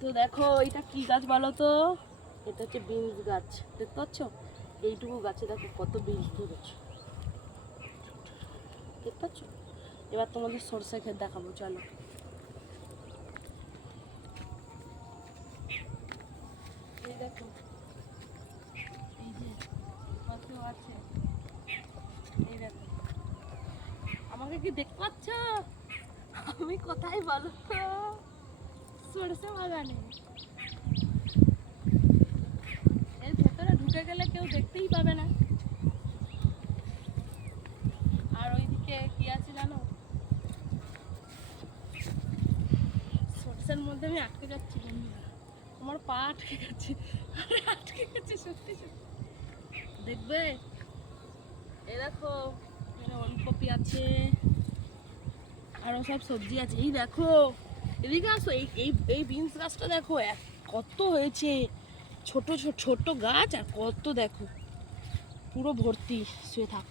তো দেখো এটা কি গাছ বলো তো? এটা হচ্ছে বিনস গাছ, দেখতে পাচ্ছ? এইটুকু গাছে দেখো কত বিনস ধরেছে, দেখতে পাচ্ছ? এবার তোমাদের সরষে ক্ষেত দেখাবো, চলো। এই দেখো, এই যে কত আছে, এই দেখো। আমাকে কি দেখতে পাচ্ছ? আমি কোথায় বলো তো? সরষে বাগানে। এর ভেতরে ঢুকে গেলে কেউ দেখতেই পাবে না। আর ওইদিকে কি আছে জানো? সরষের মধ্যে আমি আটকে যাচ্ছি বন্ধুরা, আমার পা আটকে গেছে, আটকে গেছে সত্যি সত্যি। দেখবে, এই দেখো এখানে ওলকপি আছে, আরো সব সবজি আছে। এই দেখো, এদিকে আসো, এই এই এই বিনস গাছটা দেখো কত হয়েছে, ছোট ছোট ছোট গাছ আর কত দেখো, পুরো ভর্তি। শুয়ে থাক।